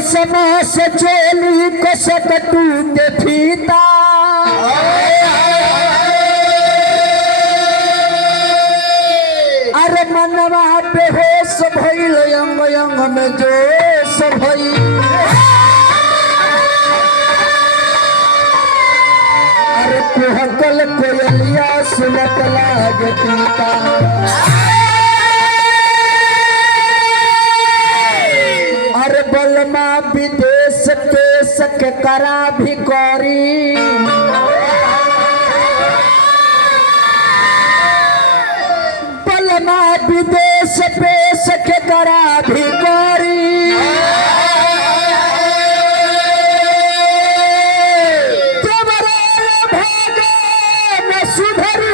कसमा से चोली कसक टूटे फीता अरे मनवा बेहोश भइल अंग अंग में जोश भइल अरे कुहकल कोयलिया सुनत लागे पीता अरे बलमा विदेश देश के करा भी करी बलमा विदेश देश के करा भी करी भागे में सुधरी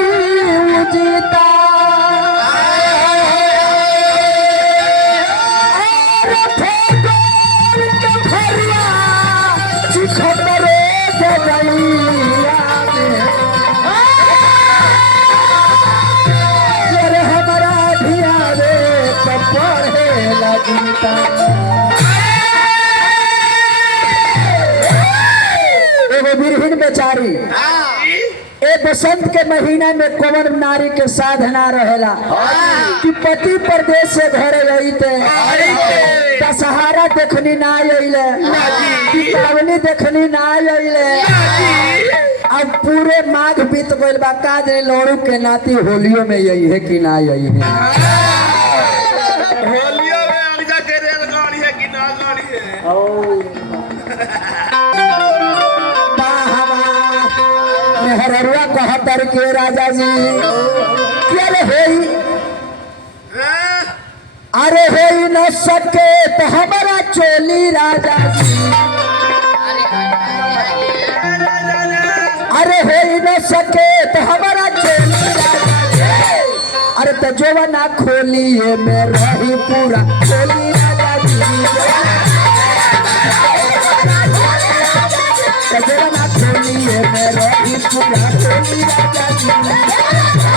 उजिता बिरहीन बेचारी ए बसंत के महीना में कौन नारी के साधना रहेला कि पति परदेश से घरे गईते दशहरा देखनी ना आइले दीपावली देखनी ना आइले अब पूरे माघ बीत गइल बा का दे लोड़ू के नाती होलियो में यही है कि ना यही है होलियो में अगजा के रेलगाड़ी है कि ना गाड़ी है हररुआ कहतर के राजा जी क्या होई अरे होई न सके तो हमारा चोली राजा जी अरे होई न सके तो हमारा चोली राजा जी अरे तो जो ना खोलिए मैं रही पूरा चोली राजा जी ना खोलिए मैं रही पूरा चोली राजा जी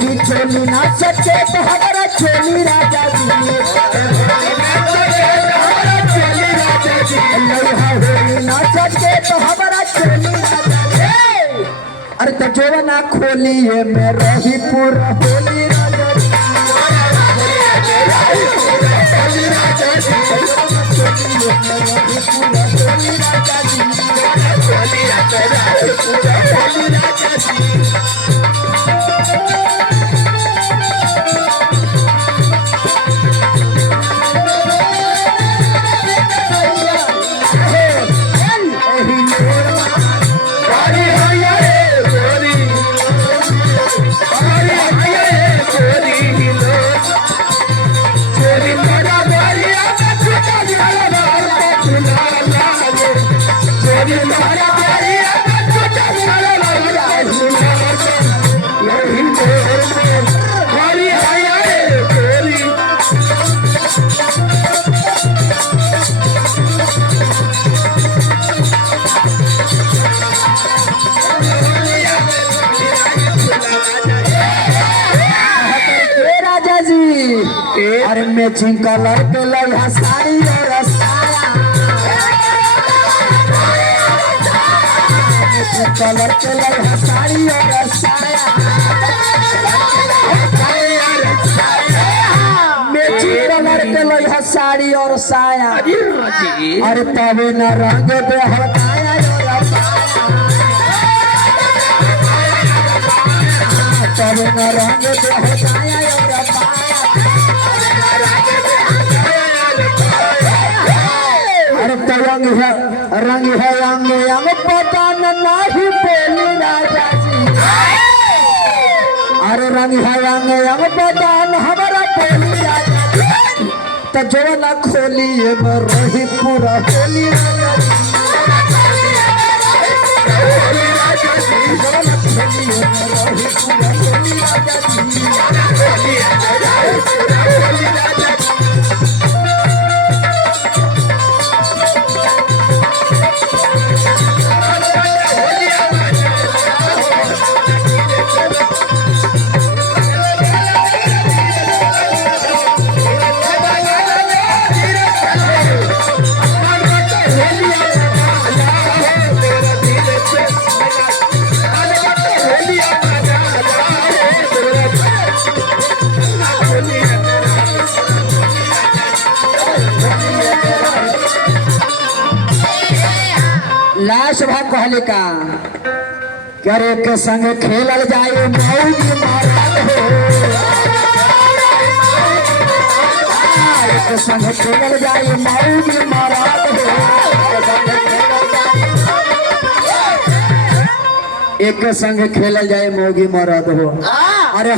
की चोली ना सके तो हमारा चोली राजा जी ना सके तो हमारा चोली राजा जी अरे तो जो ना खोलिए मैं रही पूरा होली राजा जी अरे मैचिंग कलर के लइहा साड़ी और साया मैचिंग कलर के लइहा साड़ी और साया मैचिंग कलर के लइहा साड़ी और साया अरे तबे न रंग दे हटाया और तबे न रंग दे हटाया और रंग है अंग अंग पता नहीं बोली राजा जी अरे रंग है अंग अंग पता हमारा बोली राजा जी तो जो ना खोलिए मैं रही पूरा होली राजा जी लाश भाग कहले का करे के संग खेलल जाए मौगी मरद हो के संग खेलल जाए मौगी मरद हो एक संग खेलल जाए मौगी मरद हो अरे